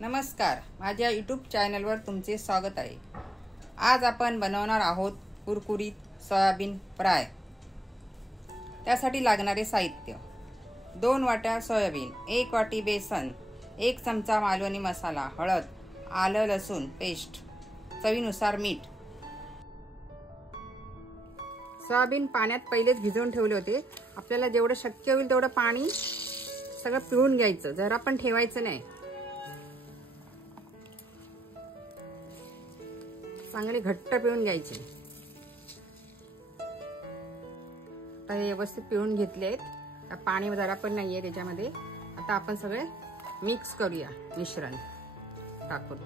नमस्कार, माझ्या यूट्यूब चॅनलवर तुमचे स्वागत आहे। आज आपण बनवणार आहोत कुरकुरीत सोयाबीन फ्राय। त्यासाठी लागणारे साहित्य: 2 वाट्या सोयाबीन, 1 वाटी बेसन, 1 चमचा मालवणी मसाला, हळद, आलं लसूण पेस्ट, चवीनुसार मीठ। सोयाबीन पाण्यात पहिलेच भिजवून ठेवले होते। आपल्याला जेवढं शक्य होईल तेवढं पाणी सगळं पिळून घ्यायचं, जरा पण ठेवायचं नाही। चांगले घट्ट पिळून घ्यायचे। आता हे व्यवस्थित पिळून घेतले आहेत। पाणी जरा पण नाहीये त्याच्यामध्ये। आता आपण सगळे मिक्स करूया मिश्रण टाकून।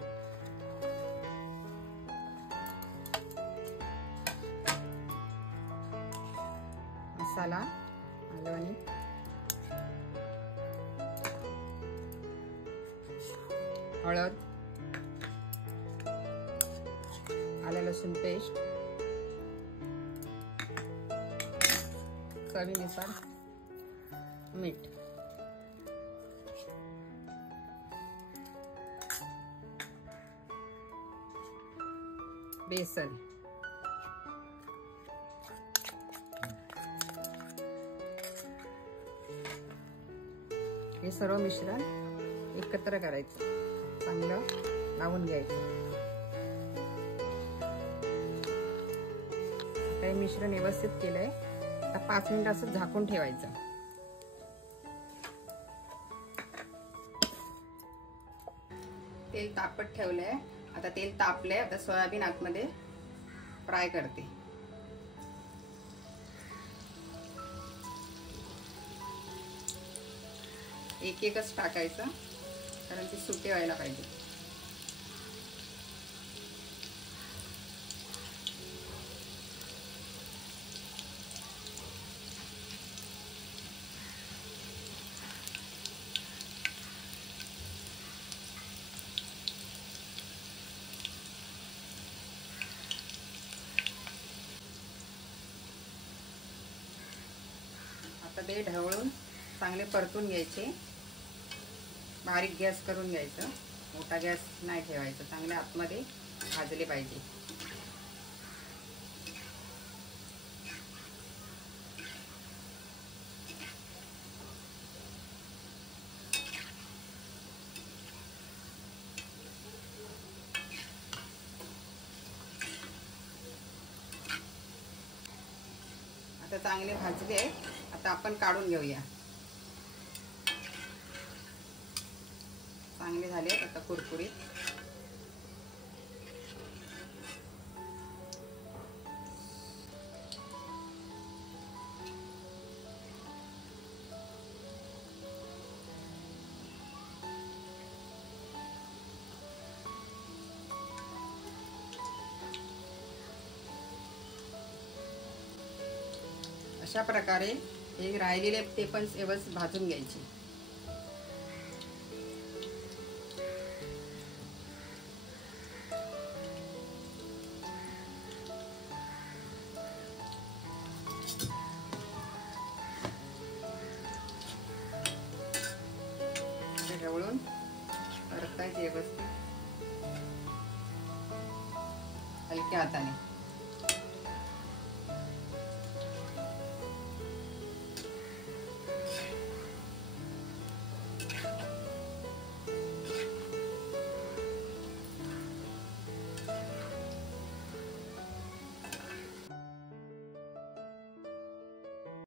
मसाला, मालवणी, हळद, आलं लसूण पेस्ट, चवीनुसार मीठ, बेसन, हे सर्व मिश्रण एकत्र करायचं, चांगलं लावून घ्यायचं। हे मिश्रण व्यवस्थित केलंय। आता 5 मिनिट असं झाकून ठेवायचं। तेल तापत ठेवलंय। आता तेल तापलंय। आता सोयाबीन आतमध्ये फ्राय करते। एक एकच टाकायचं, कारण ते सुटे व्हायला पाहिजे। आता ते ढवळून चांगले परतून घ्यायचे। बारीक गॅस करून घ्यायचं, मोठा गॅस नाही ठेवायचा। चांगले आतमध्ये भाजले पाहिजे। आता चांगले भाजले आहेत। आता आपण काढून घेऊया। चांगले झाले आता कुरकुरीत। अशा प्रकारे हे राहिलेले ते पण व्यवस्थित भाजून घ्यायचे। ढवळून परतायचे व्यवस्थित हलक्या हाताने।